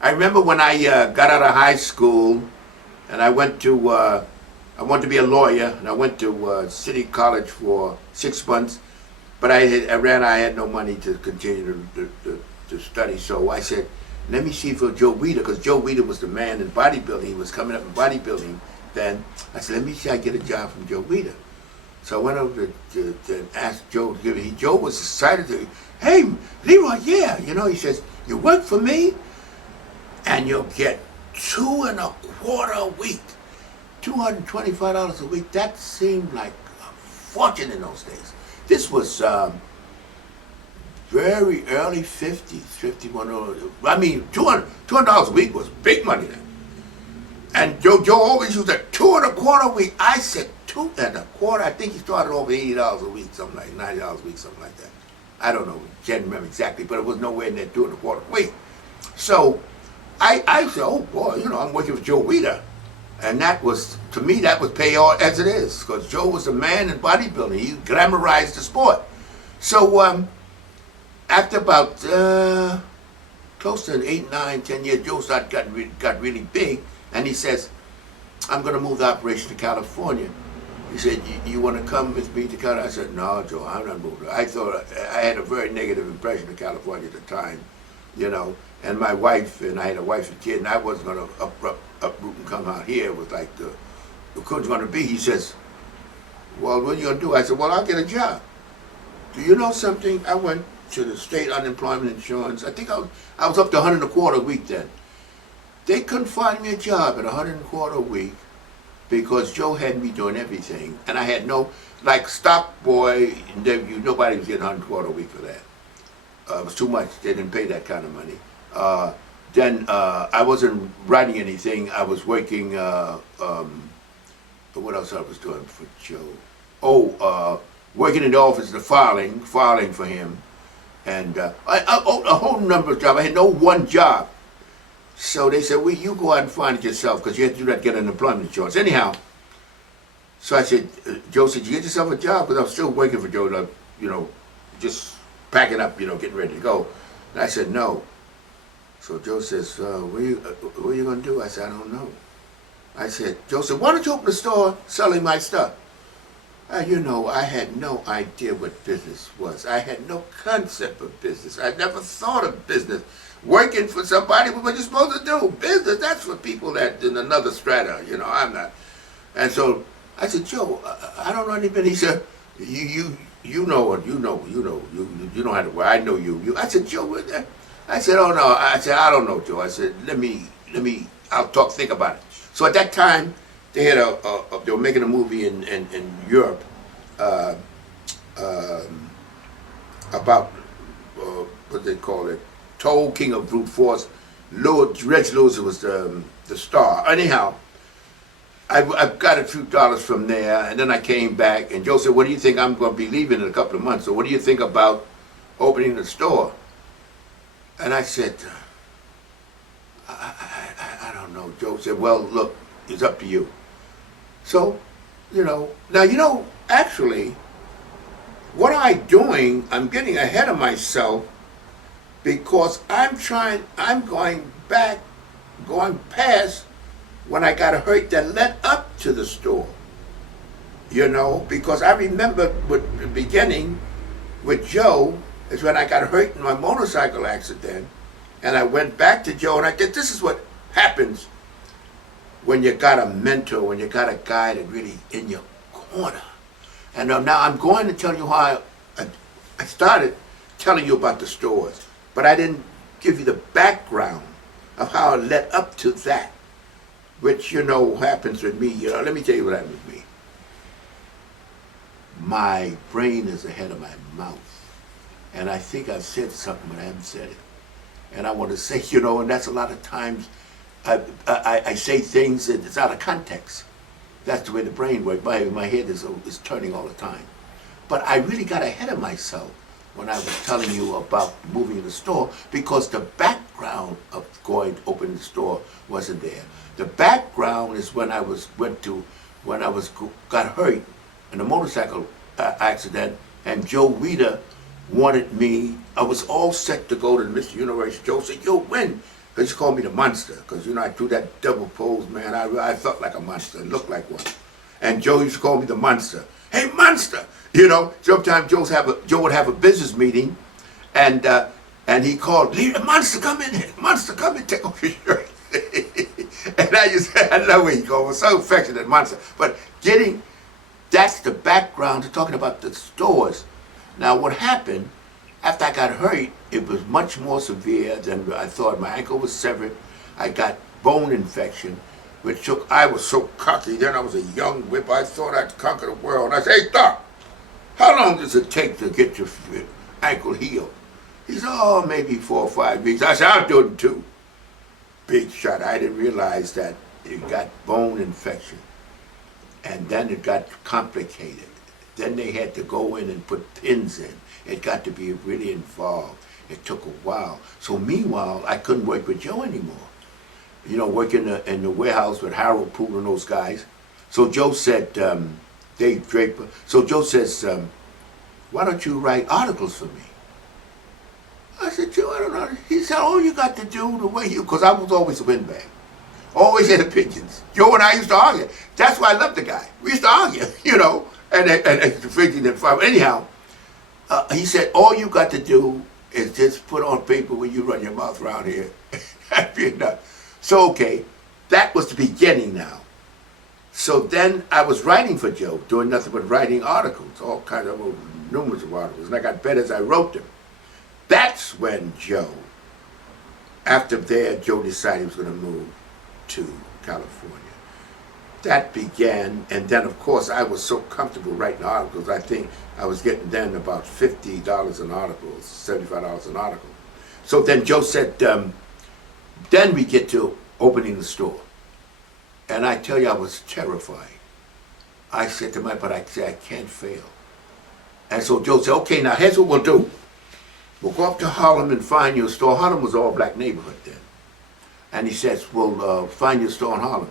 I remember when I got out of high school, and I wanted to be a lawyer, and I went to City College for 6 months, but I had no money to continue to study, so I said, let me see for Joe Weider, because Joe Weider was the man in bodybuilding. He was coming up in bodybuilding then. I said, let me see if I get a job from Joe Weider. So I went over to ask Joe to give me. Joe was excited to, hey, Leroy, yeah. You know, he says, you work for me, and you'll get $2.25 a week. $225 a week. That seemed like a fortune in those days. This was very early 50s, 51. I mean, $200 a week was big money then. And Joe always used a $2.25 a week. I said $2.25. I think he started off $80 a week, something like $90 a week, something like that. I don't know, can't remember exactly, but it was nowhere near $2.25 a week. So I said, oh boy, you know, I'm working for Joe Weider. And that was, to me, that was pay all as it is, because Joe was a man in bodybuilding. He glamorized the sport. So after about close to 8, 9, 10 years, Joe got really big, and he says, I'm going to move the operation to California. He said, you want to come with me to California? I said, no, Joe, I'm not moving. I thought, I had a very negative impression of California at the time, you know, and my wife, and I had a wife and kid, and I wasn't going to uproot and come out here. It was like, it couldn't going to be. He says, well, what are you going to do? I said, well, I'll get a job. Do you know something? I went to the state unemployment insurance. I think I was up to $125 a week then. They couldn't find me a job at $125 a week because Joe had me doing everything, and I had no, like stock boy, nobody was getting $125 a week for that. It was too much. They didn't pay that kind of money. Then I wasn't writing anything. I was working. What else I was doing for Joe? Working in the office, the filing for him, and a whole number of jobs. I had no one job. So they said, well, you go out and find it yourself, because you have to do that to get unemployment insurance. Anyhow, so I said, Joe said, you get yourself a job? Because I was still working for Joe, you know, just packing up, you know, getting ready to go. And I said, no. So Joe says, what are you going to do? I said, I don't know. I said, Joe said, why don't you open a store selling my stuff? You know, I had no idea what business was. I had no concept of business. I never thought of business. Working for somebody, what you're supposed to do. Business, that's for people that in another strata, you know, I'm not. And so I said, Joe, I don't know anybody. He said, you know what, you know how to work. I know you. I said, Joe, I said, oh no. I said, I don't know, Joe. I said, let me, I'll think about it. So at that time, they had they were making a movie in Europe about what they call it, Toll, King of Brute Force. Reg Lewis was the star. Anyhow, I got a few dollars from there, and then I came back, and Joe said, what do you think? I'm going to be leaving in a couple of months, so what do you think about opening the store? And I said, I don't know. Joe said, well, look, it's up to you. So, you know, now, you know, actually, what am I doing? I'm getting ahead of myself, because I'm going past when I got hurt that led up to the store. You know, because I remember with the beginning with Joe is when I got hurt in my motorcycle accident, and I went back to Joe, and I said, this is what happens when you got a mentor, when you got a guy that really in your corner. And now I'm going to tell you how I started telling you about the stores, but I didn't give you the background of how it led up to that, which, you know, happens with me. You know, let me tell you what happened with me. My brain is ahead of my mouth. And I think I've said something, but I haven't said it. And I want to say, you know, and that's a lot of times I say things that it's out of context. That's the way the brain works. My head is turning all the time. But I really got ahead of myself when I was telling you about moving the store, because the background of going to open the store wasn't there. The background is when I got hurt in a motorcycle accident, and Joe Weider wanted me. I was all set to go to Mr. Universe. Joe said, "You'll win." Because he called me the monster. Because, I threw that double pose, man. I felt like a monster, looked like one. And Joe used to call me the monster. "Hey, monster!" Sometimes Joe would have a business meeting, and he called, "Leroy, monster, come in here. Monster, come in, take off your shirt." And I love where he goes. I was so affectionate, monster. But that's the background to talking about the stores. Now, what happened, after I got hurt, it was much more severe than I thought. My ankle was severed. I got bone infection, I was so cocky. Then I was a young whip. I thought I'd conquer the world. I said, "Hey, Doc, how long does it take to get your ankle healed?" He said, "Oh, maybe 4 or 5 weeks." I said, "I'll do it in 2. Big shot. I didn't realize that it got bone infection. And then it got complicated. Then they had to go in and put pins in. It got to be really involved. It took a while. So meanwhile, I couldn't work with Joe anymore. Working in the warehouse with Harold Poole and those guys. So Joe said, Dave Draper. So Joe says, "Why don't you write articles for me?" I said, "Joe, I don't know." He said, "All you got to do, the way because I was always a windbag. Always had opinions. Joe and I used to argue. That's why I loved the guy. We used to argue, and thinking that anyhow, he said, "All you got to do is just put on paper when you run your mouth around here." That'd be enough. So, okay, that was the beginning now. So then I was writing for Joe, doing nothing but writing articles, all kinds of numerous of articles, and I got better as I wrote them. That's when after Joe decided he was going to move to California. That began, and then of course I was so comfortable writing articles. I think I was getting then about $50 an article, $75 an article. So then Joe said, then we get to opening the store. And I tell you, I was terrified. I said to but I can't fail. And so Joe said, "Okay, now here's what we'll do. We'll go up to Harlem and find your store." Harlem was all black neighborhood then. And he says, "We'll find your store in Harlem."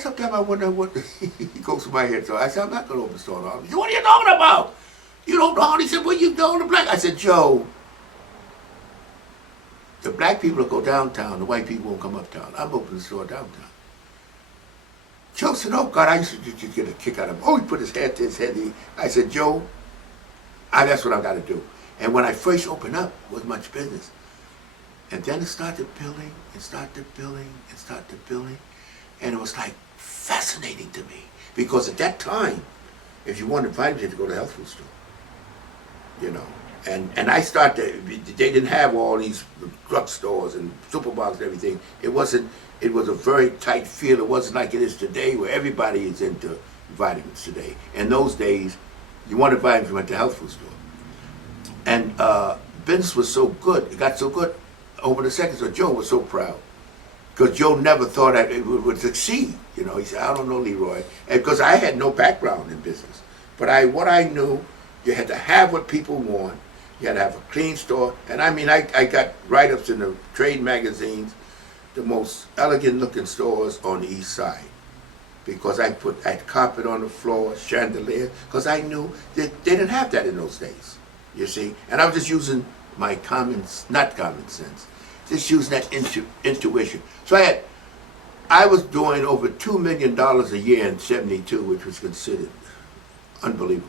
Sometimes I wonder what he goes through my head. So I said, "I'm not going to open a store in Harlem." He said, "What are you talking about? You don't know." He said, "Well, you know the black." I said, "Joe, the black people will go downtown. The white people won't come uptown. I'm opening the store downtown." Joe said, "Oh, God," I used to just get a kick out of him. Oh, he put his hand to his head. I said, "Joe, that's what I've got to do." And when I first opened up, it wasn't much business. And then it started building, and it was like fascinating to me. Because at that time, if you wanted vitamin, you had to go to the health food store. And I started, they didn't have all these drugstores and supermarkets and everything. It was a very tight field. It wasn't like it is today where everybody is into vitamins today. In those days, you wanted vitamins, you went to the health food store. And business was so good, it got so good, over the second store, Joe was so proud. Because Joe never thought that it would succeed. He said, "I don't know, Leroy." And because I had no background in business. But what I knew, you had to have what people want. You had to have a clean store. And I got write-ups in the trade magazines, the most elegant looking stores on the east side. Because I had carpet on the floor, chandelier, because I knew that they didn't have that in those days, you see. And I was just using my not common sense, just using that intuition. So I was doing over $2 million a year in '72, which was considered unbelievable.